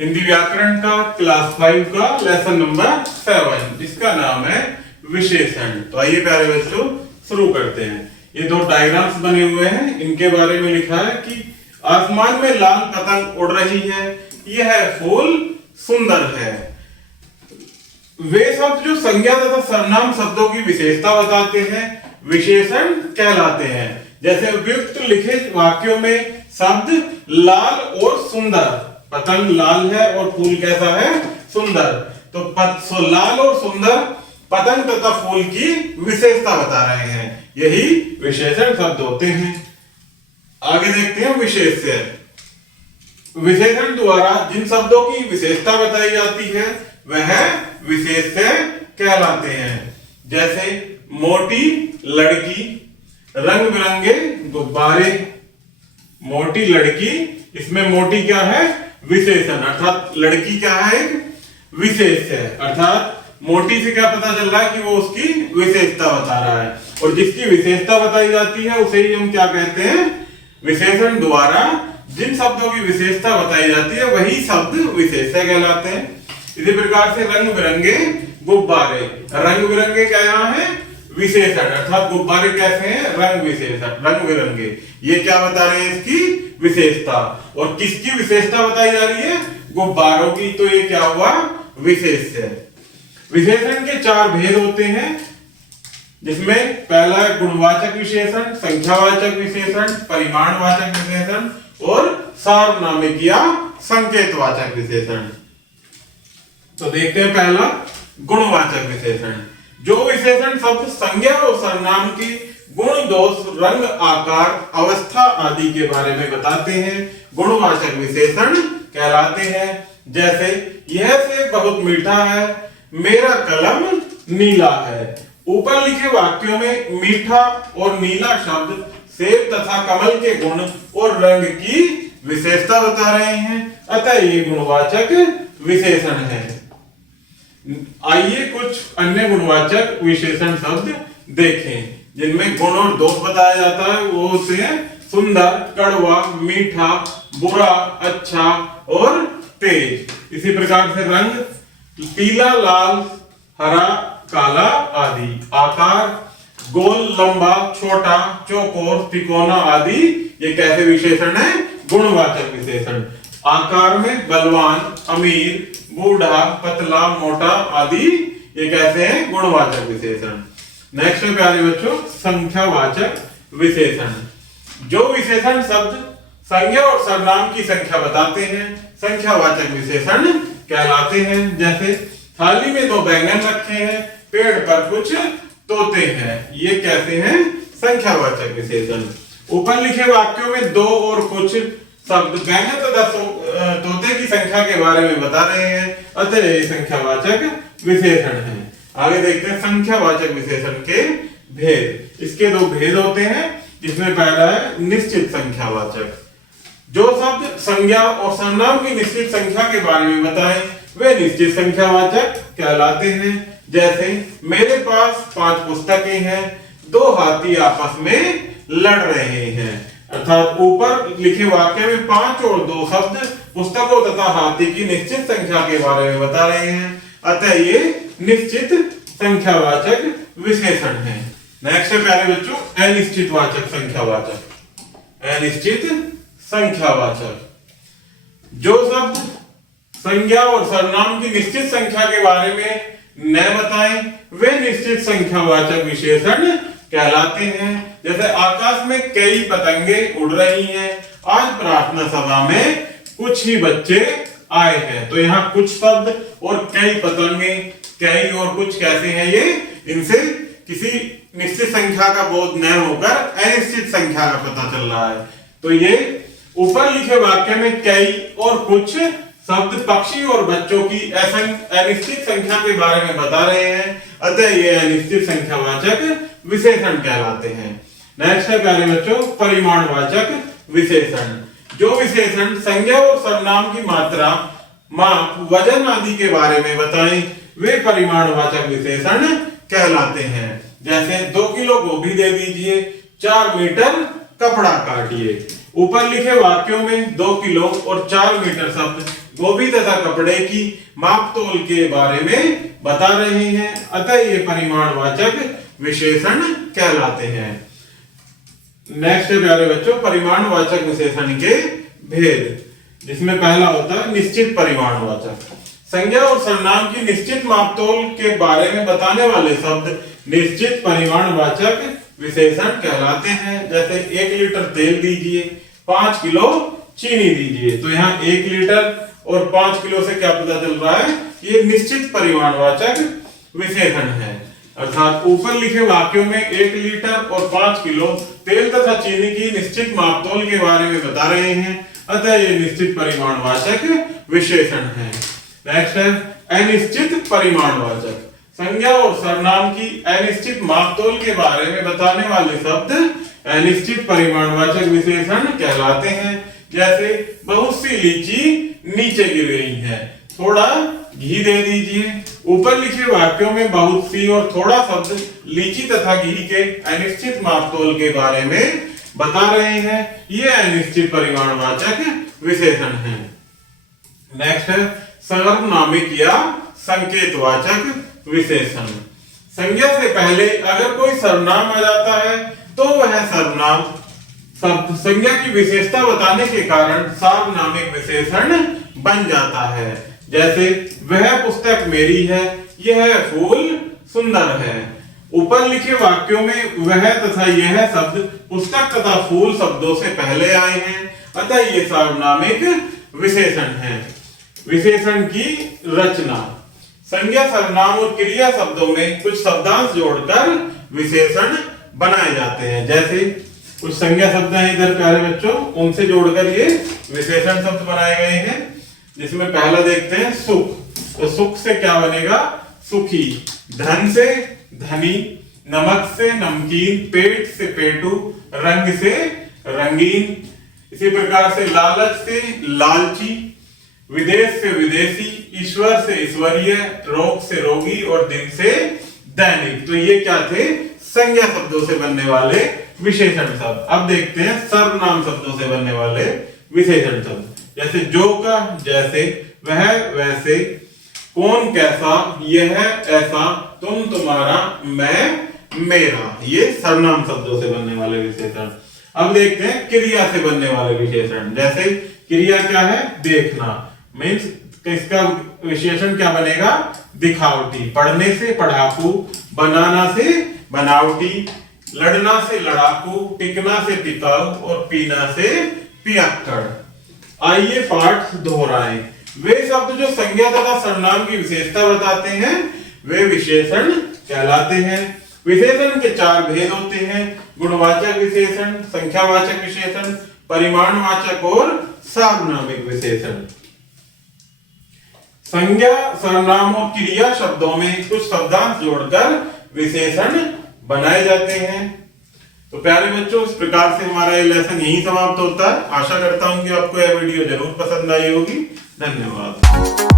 हिंदी व्याकरण का क्लास 5 का लेसन नंबर 7 जिसका नाम है विशेषण। तो आइए प्यारे बच्चों शुरू करते हैं। ये दो डायग्राम्स बने हुए हैं, इनके बारे में लिखा है कि आसमान में लाल पतंग उड़ रही है, यह फूल सुंदर है। वे शब्द जो संज्ञा तथा सर्वनाम शब्दों की विशेषता बताते हैं विशेषण कहलाते हैं। जैसे उपयुक्त लिखे वाक्यों में शब्द लाल और सुंदर, पतंग लाल है और फूल कैसा है, सुंदर। तो लाल और सुंदर पतंग तथा फूल की विशेषता बता रहे हैं, यही विशेषण शब्द होते हैं। आगे देखते हैं विशेष्य। विशेषण द्वारा जिन शब्दों की विशेषता बताई जाती है वह विशेष्य कहलाते हैं। जैसे मोटी लड़की, रंग बिरंगे गुब्बारे। मोटी लड़की, इसमें मोटी क्या है, विशेषण, अर्थात लड़की क्या है, एक विशेष है। अर्थात मोटी से क्या पता चल रहा है कि वो उसकी विशेषता बता रहा है, और जिसकी विशेषता बताई जाती है उसे ही हम क्या कहते हैं, विशेषण द्वारा जिन शब्दों की विशेषता बताई जाती है वही शब्द विशेष्य कहलाते हैं। इसी प्रकार से रंग बिरंगे गुब्बारे, रंग बिरंगे क्या यहाँ है, विशेषण, अर्थात गुब्बारे कैसे हैं, रंग विशेषण, रंग बिरंगे। ये क्या बता रहे हैं, इसकी विशेषता। और किसकी विशेषता बताई जा रही है, गुब्बारों की, तो ये क्या हुआ, विशेष्य। विशेषण के चार भेद होते हैं, जिसमें पहला गुणवाचक विशेषण, संख्यावाचक विशेषण, परिमाणवाचक विशेषण और सार्वनामिक या संकेतवाचक विशेषण। तो देखते हैं पहला गुणवाचक विशेषण। जो विशेषण शब्द संज्ञा और सर्वनाम की गुण, दोष, रंग, आकार, अवस्था आदि के बारे में बताते हैं गुणवाचक विशेषण कहलाते हैं। जैसे यह सेब बहुत मीठा है, मेरा कलम नीला है। ऊपर लिखे वाक्यों में मीठा और नीला शब्द सेब तथा कमल के गुण और रंग की विशेषता बता रहे हैं, अतः ये गुणवाचक विशेषण है। आइए कुछ अन्य गुणवाचक विशेषण शब्द देखें जिनमें गुण और दोष बताया जाता है। वो होते हैं सुंदर, कड़वा, मीठा, बुरा, अच्छा और तेज। इसी प्रकार से रंग पीला, लाल, हरा, काला आदि। आकार गोल, लंबा, छोटा, चौकोर, तिकोना आदि ये कैसे विशेषण है, गुणवाचक विशेषण। आकार में बलवान, अमीर, बूढ़ा, पतला, मोटा आदि ये कैसे हैं, गुणवाचक विशेषण। नेक्स्ट है प्यारे बच्चों संख्यावाचक विशेषण। जो विशेषण शब्द संज्ञा और सर्वनाम की संख्या बताते हैं संख्यावाचक विशेषण कहलाते हैं। जैसे थाली में 2 बैंगन रखे हैं, पेड़ पर कुछ तोते हैं, ये कैसे हैं, संख्यावाचक विशेषण। ऊपर लिखे वाक्यों में 2 और कुछ शब्द बैंगन तथा तोते की संख्या के बारे में बता रहे हैं, अतः ये संख्यावाचक विशेषण है। आगे देखते हैं संख्यावाचक विशेषण के भेद। इसके 2 भेद होते हैं, जिसमें पहला है निश्चित संख्यावाचक। जो शब्द संज्ञा और सर्वनाम की निश्चित संख्या के बारे में बताएं वे निश्चित संख्यावाचक कहलाते हैं। जैसे मेरे पास 5 पुस्तकें हैं, 2 हाथी आपस में लड़ रहे हैं। अर्थात ऊपर लिखे वाक्य में 5 और 2 शब्द पुस्तकों तथा हाथी की निश्चित संख्या के बारे में बता रहे हैं, अतः ये निश्चित संख्यावाचक विशेषण है। नेक्स्ट है प्यारे बच्चों अनिश्चित वाचक संख्यावाचक। अनिश्चित संख्यावाचक जो शब्द संज्ञा और सर्वनाम की निश्चित संख्या के बारे में न बताएं वे निश्चित संख्यावाचक विशेषण कहलाते हैं। जैसे आकाश में कई पतंगे उड़ रही हैं, आज प्रार्थना सभा में कुछ ही बच्चे आए हैं। तो यहाँ कुछ शब्द और कई पतंगे, कई और कुछ कैसे हैं, ये इनसे किसी निश्चित संख्या का बोध न होकर अनिश्चित संख्या का पता चल रहा है। तो ये ऊपर लिखे वाक्य में कई और कुछ शब्द पक्षी और बच्चों की अनिश्चित संख्या के बारे में बता रहे हैं, अतः ये अनिश्चित संख्यावाचक विशेषण कहलाते हैं। नेक्स्ट है प्यारे बच्चों परिमाणवाचक विशेषण। जो विशेषण संज्ञा और सर्वनाम की मात्रा, माप, वजन आदि के बारे में बताएं वे परिमाणवाचक विशेषण कहलाते हैं। जैसे 2 किलो गोभी दे दीजिए, 4 मीटर कपड़ा काटिए। ऊपर लिखे वाक्यों में 2 किलो और 4 मीटर शब्द गोभी तथा कपड़े की माप तोल के बारे में बता रहे हैं, अतः ये परिमाणवाचक विशेषण कहलाते हैं। नेक्स्ट है प्यारे बच्चों परिमाणवाचक विशेषण के भेद, जिसमें पहला होता है निश्चित परिमाणवाचक। संज्ञा और सर्वनाम की निश्चित मापतोल के बारे में बताने वाले शब्द निश्चित परिमाणवाचक विशेषण कहलाते हैं। जैसे 1 लीटर तेल दीजिए, 5 किलो चीनी दीजिए, तो यहाँ 1 लीटर और 5 किलो से क्या पता चल रहा है, ये निश्चित परिमाणवाचक विशेषण है। अर्थात ऊपर लिखे वाक्यों में 1 लीटर और 5 किलो तेल तथा चीनी की निश्चित मापतोल के बारे में बता रहे हैं, अतः ये निश्चित परिमाणवाचक विशेषण है। नेक्स्ट है अनिश्चित परिमाणवाचक। संज्ञा और सर्वनाम की अनिश्चित मापतोल के बारे में बताने वाले शब्द अनिश्चित परिमाणवाचक विशेषण कहलाते हैं। जैसे बहुत सी लीची नीचे गिर गई है, थोड़ा घी दे दीजिए। ऊपर लिखे वाक्यों में बहुत सी और थोड़ा शब्द लीची तथा घी के अनिश्चित मापतोल के बारे में बता रहे हैं, ये अनिश्चित परिमाणवाचक विशेषण है। नेक्स्ट है सर्वनामिक या संकेतवाचक विशेषण। संज्ञा से पहले अगर कोई सर्वनाम आ जाता है तो वह सर्वनाम शब्द संज्ञा की विशेषता बताने के कारण सार्वनामिक विशेषण बन जाता है। जैसे वह पुस्तक मेरी है, यह फूल सुंदर है। ऊपर लिखे वाक्यों में वह तथा यह शब्द पुस्तक तथा फूल शब्दों से पहले आए हैं, अतः ये सार्वनामिक विशेषण है। विशेषण की रचना। संज्ञा सर्वनाम और क्रिया शब्दों में कुछ शब्दांश जोड़कर विशेषण बनाए जाते हैं। जैसे कुछ संज्ञा शब्द हैं इधर प्यारे बच्चों, उनसे जोड़कर ये विशेषण शब्द बनाए गए हैं। जिसमें पहला देखते हैं सुख, तो सुख से क्या बनेगा, सुखी। धन से धनी, नमक से नमकीन, पेट से पेटू, रंग से रंगीन। इसी प्रकार से लालच से लालची, विदेश से विदेशी, ईश्वर से ईश्वरीय, रोग से रोगी और दिन से दैनिक। तो ये क्या थे, संज्ञा शब्दों से बनने वाले विशेषण शब्द। अब देखते हैं सर्वनाम शब्दों से बनने वाले विशेषण शब्द। जैसे जो का जैसे, वह वैसे, कौन कैसा, यह ऐसा, तुम तुम्हारा, मैं मेरा। ये सर्वनाम शब्दों से बनने वाले विशेषण। अब देखते हैं क्रिया से बनने वाले विशेषण। जैसे क्रिया क्या है, देखना, मीन्स इसका विशेषण क्या बनेगा, दिखावटी। पढ़ने से पढ़ाकू, बनाना से बनावटी, लड़ना से लड़ाकू, टिकना से टिकाऊ और पीना से पियक्कड़। आइए पाठ दोहराएं। वे शब्द जो संज्ञा तथा सर्वनाम की विशेषता बताते हैं वे विशेषण कहलाते हैं। विशेषण के 4 भेद होते हैं, गुणवाचक विशेषण, संख्यावाचक विशेषण, परिमाणवाचक और सार्वनामिक विशेषण। संज्ञा सर्वनाम और क्रिया शब्दों में कुछ शब्दांश जोड़कर विशेषण बनाए जाते हैं। तो प्यारे बच्चों इस प्रकार से हमारा ये लेसन यहीं समाप्त होता है। आशा करता हूं कि आपको यह वीडियो जरूर पसंद आई होगी। धन्यवाद।